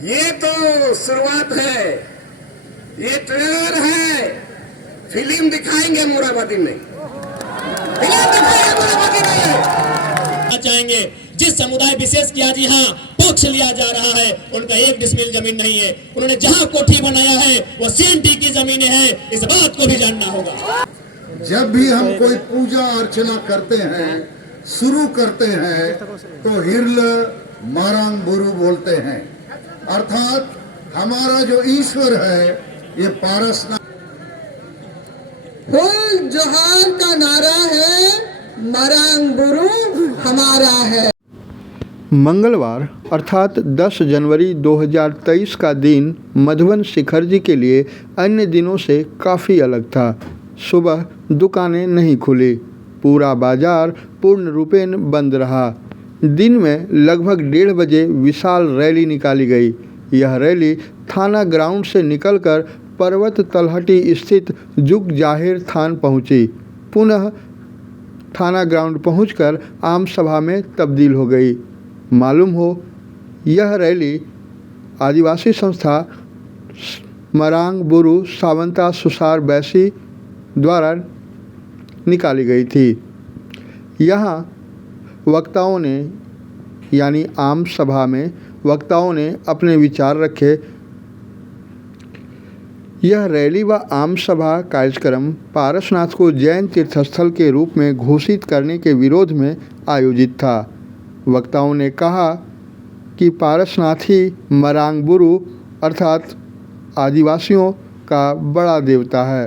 ये तो शुरुआत है, ये ट्रेलर है। फिल्म दिखाएंगे मोराबादी में, फिल्म दिखाएंगे मोराबादी में। चाहेंगे जिस समुदाय विशेष की आज यहाँ पक्ष लिया जा रहा है, उनका 1 डिसमिल जमीन नहीं है। उन्होंने जहाँ कोठी बनाया है वो CNT की जमीनें हैं, इस बात को भी जानना होगा। जब भी हम कोई पूजा अर्चना करते हैं, शुरू करते हैं, तो हिरल मारांग बुरु बोलते हैं, अर्थात हमारा जो ईश्वर है ये पारसनाथ। फुल जोहार का नारा है, मरांग बुरु हमारा है। मंगलवार अर्थात 10 जनवरी 2023 का दिन मधुबन शिखर जी के लिए अन्य दिनों से काफ़ी अलग था। सुबह दुकानें नहीं खुली, पूरा बाजार पूर्ण रूपेण बंद रहा। दिन में लगभग 1:30 बजे विशाल रैली निकाली गई। यह रैली थाना ग्राउंड से निकलकर पर्वत तलहटी स्थित जुग जाहिर थान पहुंची, पुनः थाना ग्राउंड पहुंचकर आम सभा में तब्दील हो गई। मालूम हो यह रैली आदिवासी संस्था मरांग बुरु सावंता सुसार बैसी द्वारा निकाली गई थी। यहाँ वक्ताओं ने यानी आम सभा में वक्ताओं ने अपने विचार रखे। यह रैली व आम सभा कार्यक्रम पारसनाथ को जैन तीर्थस्थल के रूप में घोषित करने के विरोध में आयोजित था। वक्ताओं ने कहा कि पारसनाथ ही मरांग बुरु अर्थात आदिवासियों का बड़ा देवता है।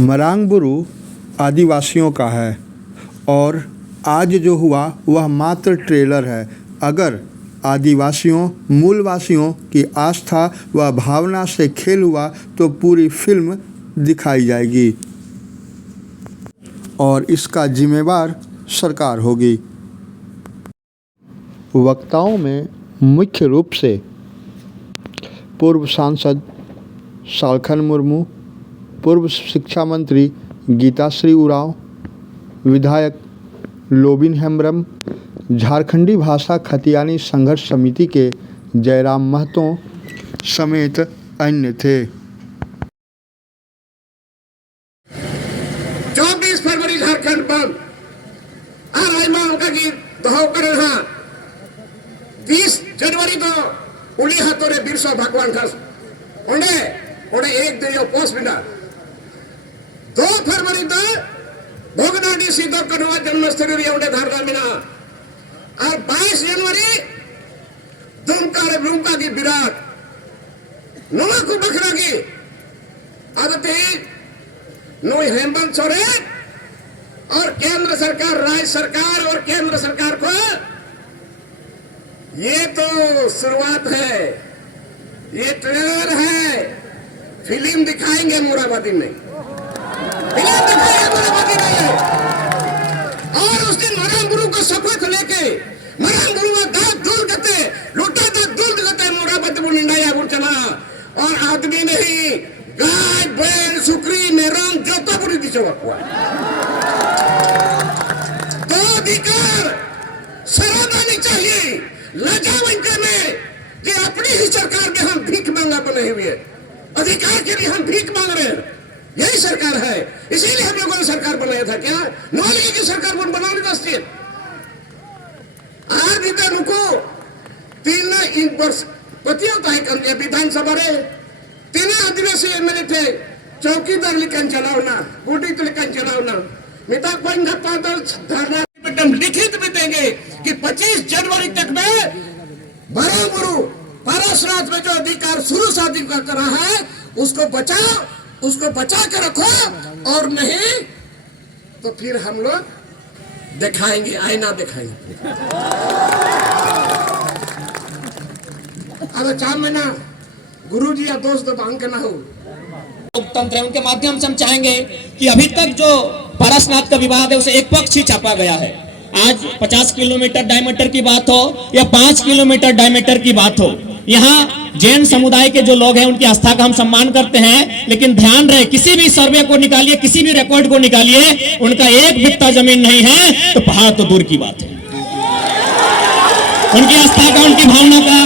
मरांग बुरु आदिवासियों का है और आज जो हुआ वह मात्र ट्रेलर है। अगर आदिवासियों मूलवासियों की आस्था व भावना से खेल हुआ तो पूरी फिल्म दिखाई जाएगी और इसका जिम्मेवार सरकार होगी। वक्ताओं में मुख्य रूप से पूर्व सांसद सालखन मुर्मू, पूर्व शिक्षा मंत्री गीताश्री उरांव, विधायक लोबिन हेम्ब्रम, झारखंडी भाषा खतियानी संघर्ष समिति के जयराम महतो समेत अन्य थे। 24 फरवरी झारखंड बंद और आइमा उनका की दहाव कर रहा 20 जनवरी तो उली हाथोरे बिरसा भगवान का ओंडे ओंडे एक दिन पोस्ट बिना 2 फरवरी तो भोगनाडी सीधो कनवा जन्मस्थली रे ओंडे धारगा मिना और 22 जनवरी दुमका ब्लूमका की विराट नोमा को बखरा की आदते नो हेमंत सोरेन और केंद्र सरकार, राज्य सरकार और केंद्र सरकार को ये तो शुरुआत है, ये ट्रेलर है। फिल्म दिखाएंगे मोराबादी में, फिल्म दिखाएंगे मोराबादी में। और उस दिन मरांग गुरु को शपथ लेके मरांग गुरु का दांत दूर करते लुटा दांत दूर करते मोराबादी को निंदाया गुड़ चला और आदमी नहीं गाय बैल सुकरी मेरम जोता पूरी दिशा हुआ तो अधिकार सराहना चाहिए। लजावन में कि अपनी ही सरकार में हम भीख मांगा बने हुए अधिकार के लिए हम भीख मांग रहे हैं, यही सरकार है। इसीलिए हम लोगों ने सरकार बनाया था। क्या नौलिया की सरकार बनाने वास्ते आज भी तो उनको 3 वर्ष पति होता है विधानसभा रे 3 आदिवासी एमएलए थे। चौकीदार लिखन चलाओ ना, गुडी तो लिखन चलाओ ना, मिता कोई धरना लिखित में देंगे कि 25 जनवरी तक में मरांग बुरु पारसनाथ में जो अधिकार शुरू से अधिकार कर रहा है उसको बचा के रखो और नहीं तो फिर हम लोग दिखाएंगे, आईना दिखाएंगे। अब 4 महीना गुरुजी या दोस्त बांग के ना हो लोकतंत्र है, उनके माध्यम से हम चाहेंगे कि अभी तक जो पारसनाथ का विवाद है उसे एक पक्ष ही छापा गया है। आज 50 किलोमीटर डायमीटर की बात हो या 5 किलोमीटर डायमीटर की बात हो, यहाँ जैन समुदाय के जो लोग हैं उनकी आस्था का हम सम्मान करते हैं, लेकिन ध्यान रहे किसी भी सर्वे को निकालिए, किसी भी रिकॉर्ड को निकालिए, उनका 1 बित्ता जमीन नहीं है तो पहाड़ तो दूर की बात है। उनकी आस्था का, उनकी भावना का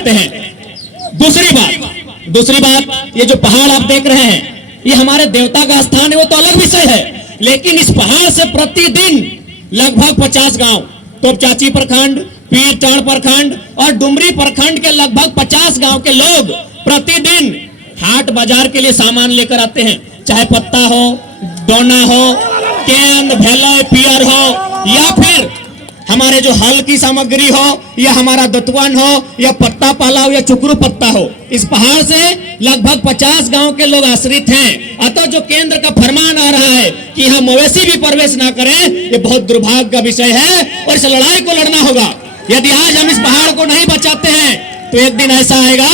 बचाते हैं। दूसरी बात ये जो पहाड़ आप देख रहे हैं ये हमारे देवता का स्थान है, वो तो अलग विषय है, लेकिन इस पहाड़ से प्रतिदिन लगभग 50 गांव, तोपचाची प्रखंड, पीरटांड प्रखंड और डुमरी प्रखंड के लगभग 50 गांव के लोग प्रतिदिन हाट बाजार के लिए सामान लेकर आते हैं, चाहे पत्ता हो, डोना हो, केंद, भेला, पियर हो या फिर हमारे जो हल की सामग्री हो या हमारा दतवन हो या पत्ता पाला हो या चुकरू पत्ता हो। इस पहाड़ से लगभग 50 गांव के लोग आश्रित हैं। अतः जो केंद्र का फरमान आ रहा है कि यहाँ मवेशी भी प्रवेश ना करें, ये बहुत दुर्भाग्य का विषय है और इस लड़ाई को लड़ना होगा। यदि आज हम इस पहाड़ को नहीं बचाते हैं तो एक दिन ऐसा आएगा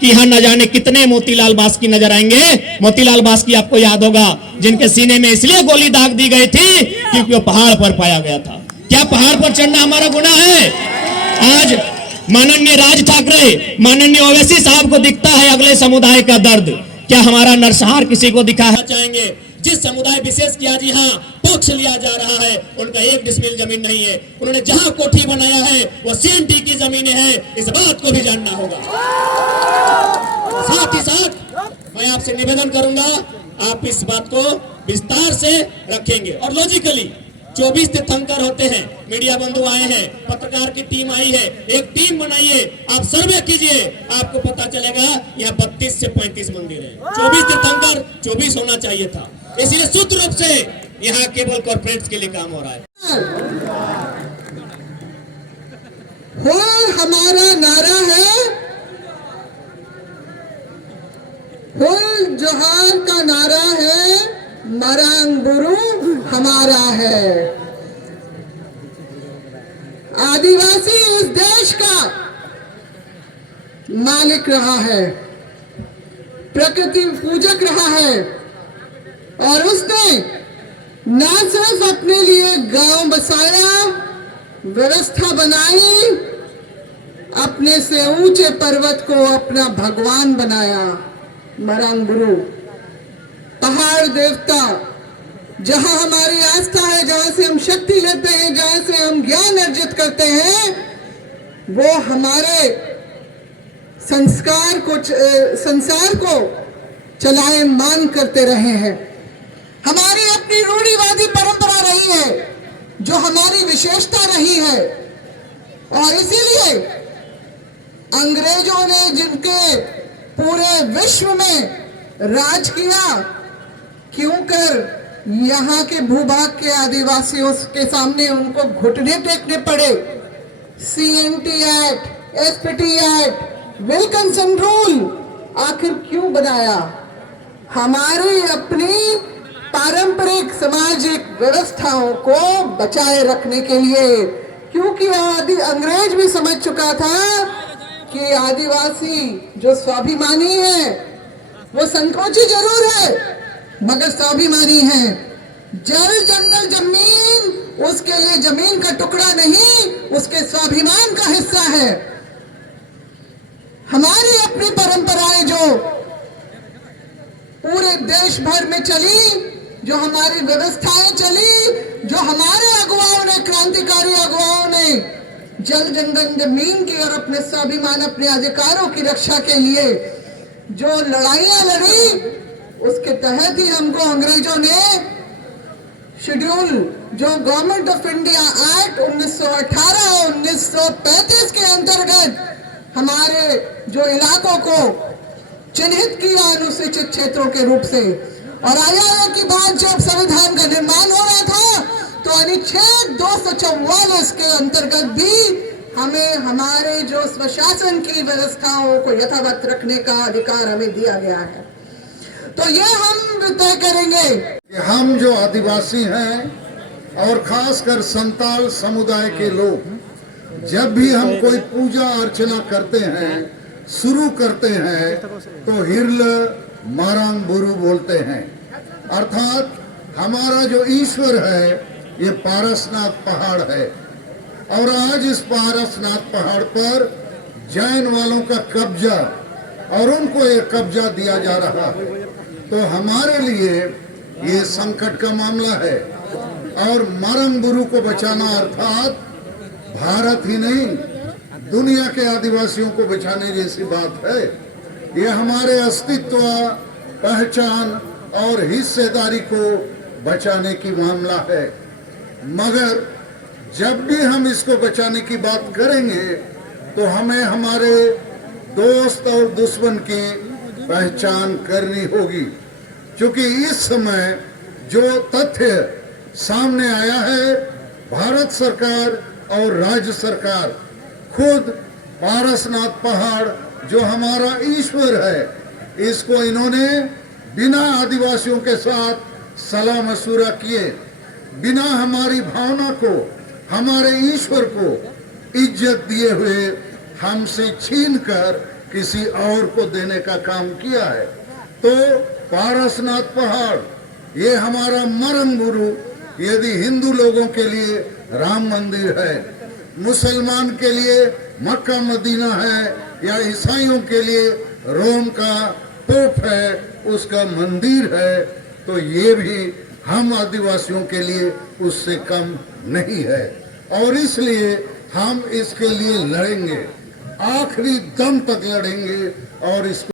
कि यहाँ न जाने कितने मोतीलाल बास्की नजर आएंगे। मोतीलाल बास्की आपको याद होगा, जिनके सीने में इसलिए गोली दाग दी गई थी क्योंकि वो पहाड़ पर पाया गया था। क्या पहाड़ पर चढ़ना हमारा गुनाह है? आज माननीय राज ठाकरे, माननीय ओवैसी साहब को दिखता है अगले समुदाय का दर्द, क्या हमारा नरसंहार किसी को दिखाना चाहेंगे? जिस समुदाय विशेष की आज यहाँ पक्ष लिया जा रहा है उनका 1 डिसमिल जमीन नहीं है, उन्होंने जहां कोठी बनाया है वो CNT की जमीनें हैं, इस बात को भी जानना होगा। साथ ही साथ मैं आपसे निवेदन करूंगा, आप इस बात को विस्तार से रखेंगे और लॉजिकली 24 तीर्थंकर होते हैं, मीडिया बंधु आए हैं, पत्रकार की टीम आई है, एक टीम बनाइए, आप सर्वे कीजिए, आपको पता चलेगा यहाँ 32 से 35 मंदिर है। 24 तीर्थंकर 24 होना चाहिए था, इसलिए शुद्ध रूप से यहाँ केवल कॉर्पोरेट्स के लिए काम हो रहा है। होल हमारा नारा है, होल जोहार का नारा है, मरांग बुरू हमारा है। आदिवासी इस देश का मालिक रहा है, प्रकृति पूजक रहा है और उसने न सिर्फ अपने लिए गांव बसाया, व्यवस्था बनाई, अपने से ऊंचे पर्वत को अपना भगवान बनाया। मरांग बुरू पहाड़ देवता, जहां हमारी आस्था है, जहां से हम शक्ति लेते हैं, जहां से हम ज्ञान अर्जित करते हैं, वो हमारे संसार को चलायमान करते रहे हैं। हमारी अपनी रूढ़िवादी परंपरा रही है जो हमारी विशेषता रही है और इसीलिए अंग्रेजों ने जिनके पूरे विश्व में राज किया, क्यों कर यहाँ के भूभाग के आदिवासियों के सामने उनको घुटने टेकने पड़े। CNT act, SPT act, Wilkinson rule आखिर क्यों बनाया? हमारी अपनी पारंपरिक सामाजिक व्यवस्थाओं को बचाए रखने के लिए, क्योंकि अंग्रेज भी समझ चुका था कि आदिवासी जो स्वाभिमानी है वो संकोची जरूर है मगर स्वाभिमानी है। जल जंगल जमीन उसके लिए जमीन का टुकड़ा नहीं, उसके स्वाभिमान का हिस्सा है। हमारी अपनी परंपराएं जो पूरे देश भर में चली, जो हमारी व्यवस्थाएं चली, जो हमारे अगुवाओं ने, क्रांतिकारी अगुवाओं ने जल जंगल जमीन की और अपने स्वाभिमान, अपने अधिकारों की रक्षा के लिए जो लड़ाइयां लड़ी, उसके तहत ही हमको अंग्रेजों ने शेड्यूल जो गवर्नमेंट ऑफ इंडिया एक्ट 1918 और 1935 के अंतर्गत हमारे जो इलाकों को चिन्हित किया अनुसूचित क्षेत्रों के रूप से। और आया की बात जब संविधान का निर्माण हो रहा था तो अनुच्छेद 244 के अंतर्गत भी हमें हमारे जो स्वशासन की व्यवस्थाओं को यथावत रखने का अधिकार हमें दिया गया है। तो ये हम तय करेंगे कि हम जो आदिवासी हैं और खासकर संताल समुदाय के लोग, जब भी हम कोई पूजा अर्चना करते हैं, शुरू करते हैं, तो हिरल मारांग बुरू बोलते हैं। अर्थात हमारा जो ईश्वर है ये पारसनाथ पहाड़ है और आज इस पारसनाथ पहाड़ पर जैन वालों का कब्जा और उनको एक कब्जा दिया जा रहा है। तो हमारे लिए ये संकट का मामला है और मारंग बुरू को बचाना अर्थात भारत ही नहीं दुनिया के आदिवासियों को बचाने जैसी बात है। ये हमारे अस्तित्व, पहचान और हिस्सेदारी को बचाने की मामला है। मगर जब भी हम इसको बचाने की बात करेंगे तो हमें हमारे दोस्त और दुश्मन की पहचान करनी होगी, क्योंकि इस समय जो तथ्य सामने आया है, भारत सरकार और राज्य सरकार खुद पारसनाथ पहाड़ जो हमारा ईश्वर है, इसको इन्होंने बिना आदिवासियों के साथ सलाह मशूरा किए, बिना हमारी भावना को, हमारे ईश्वर को इज्जत दिए हुए हमसे छीनकर किसी और को देने का काम किया है। तो पारसनाथ पहाड़ ये हमारा मरण गुरु, यदि हिंदू लोगों के लिए राम मंदिर है, मुसलमान के लिए मक्का मदीना है, या ईसाइयों के लिए रोम का पोप है, उसका मंदिर है, तो ये भी हम आदिवासियों के लिए उससे कम नहीं है। और इसलिए हम इसके लिए लड़ेंगे, आखिरी दम तक लड़ेंगे और इसको